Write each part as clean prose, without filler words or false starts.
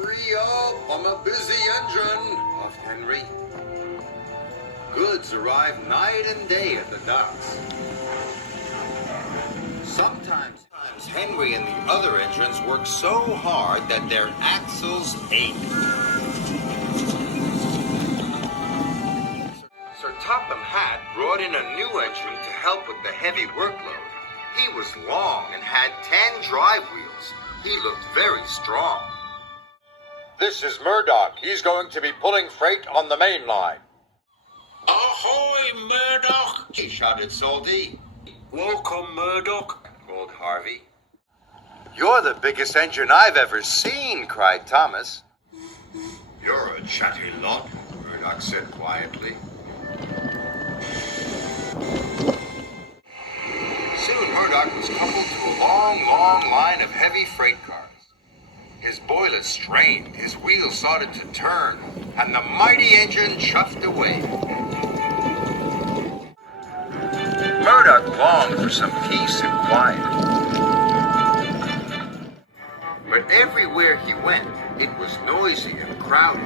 Hurry up, I'm a busy engine, puffed Henry. Goods arrive night and day at the docks. Sometimes Henry and the other engines work so hard that their axles ache. Sir Topham Hatt brought in a new engine to help with the heavy workload. He was long and had 10 drive wheels. He looked very strong. This is Murdoch. He's going to be pulling freight on the main line. Ahoy, Murdoch! Shouted Salty. Welcome, Murdoch, Called Harvey. You're the biggest engine I've ever seen, cried Thomas. You're a chatty lot, Murdoch said quietly. Soon Murdoch was coupled to a long, long line of heavy freight cars. His boilers strained, his wheels started to turn, and the mighty engine chuffed away. Murdoch longed for some peace and quiet. But everywhere he went, it was noisy and crowded.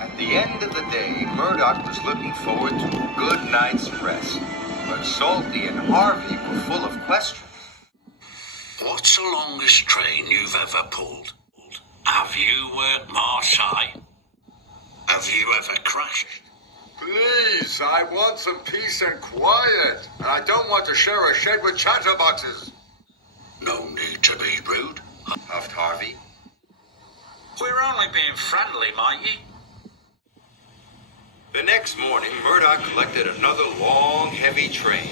At the end of the day, Murdoch was looking forward to a good night's rest. But Salty and Harvey were full of questions. What's the longest train you've ever pulled? Have you worked Marseille? Have you ever crashed? Please, I want some peace and quiet. And I don't want to share a shed with chatterboxes. No need to be rude, Huffed Harvey. We're only being friendly, matey. The next morning, Murdoch collected another long, heavy train.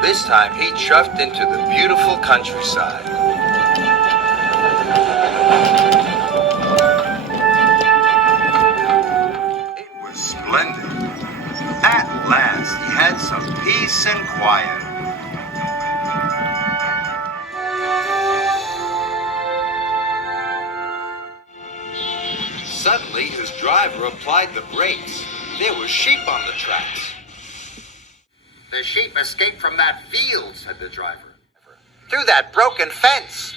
This time, he chuffed into the beautiful countryside. It was splendid. At last, he had some peace and quiet. Suddenly, his driver applied the brakes. There were sheep on the tracks. The sheep escaped from that field, said the driver. Through that broken fence.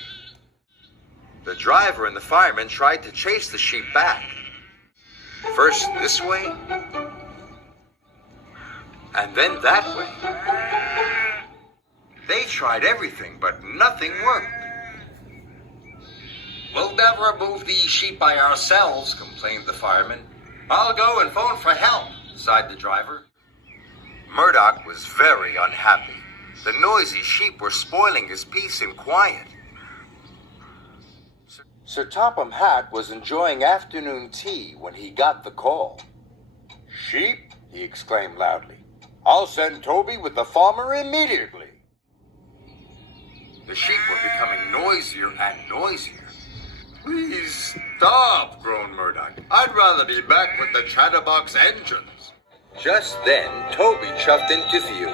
The driver and the fireman tried to chase the sheep back. First this way, and then that way. They tried everything, but nothing worked. We'll never move these sheep by ourselves, complained the fireman. I'll go and phone for help, sighed the driver. Murdoch was very unhappy. The noisy sheep were spoiling his peace and quiet. Sir Topham Hatt was enjoying afternoon tea when he got the call. Sheep? He exclaimed loudly. I'll send Toby with the farmer immediately. The sheep were becoming noisier and noisier. Please stop, groaned Murdoch. I'd rather be back with the chatterbox engines. Just then, Toby chuffed into view.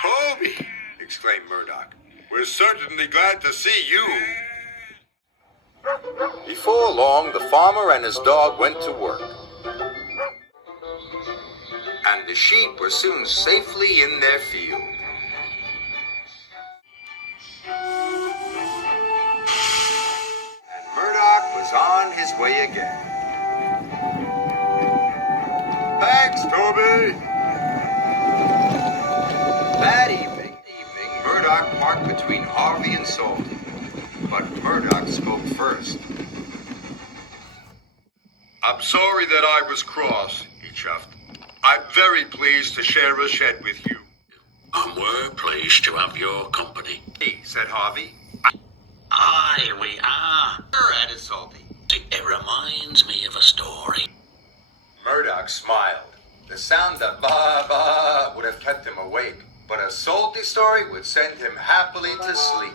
Toby, exclaimed Murdoch. We're certainly glad to see you. Before long, the farmer and his dog went to work. And the sheep were soon safely in their field. Murdoch was on his way again. Thanks, Toby! That evening, Murdoch parked between Harvey and Salty. But Murdoch spoke first. I'm sorry that I was cross, he chuffed. I'm very pleased to share a shed with you. And we're pleased to have your company, said Harvey. Aye, we are, added Salty. It reminds me of a story. Murdoch smiled. The sound of ba-ba would have kept him awake, but a salty story would send him happily to sleep.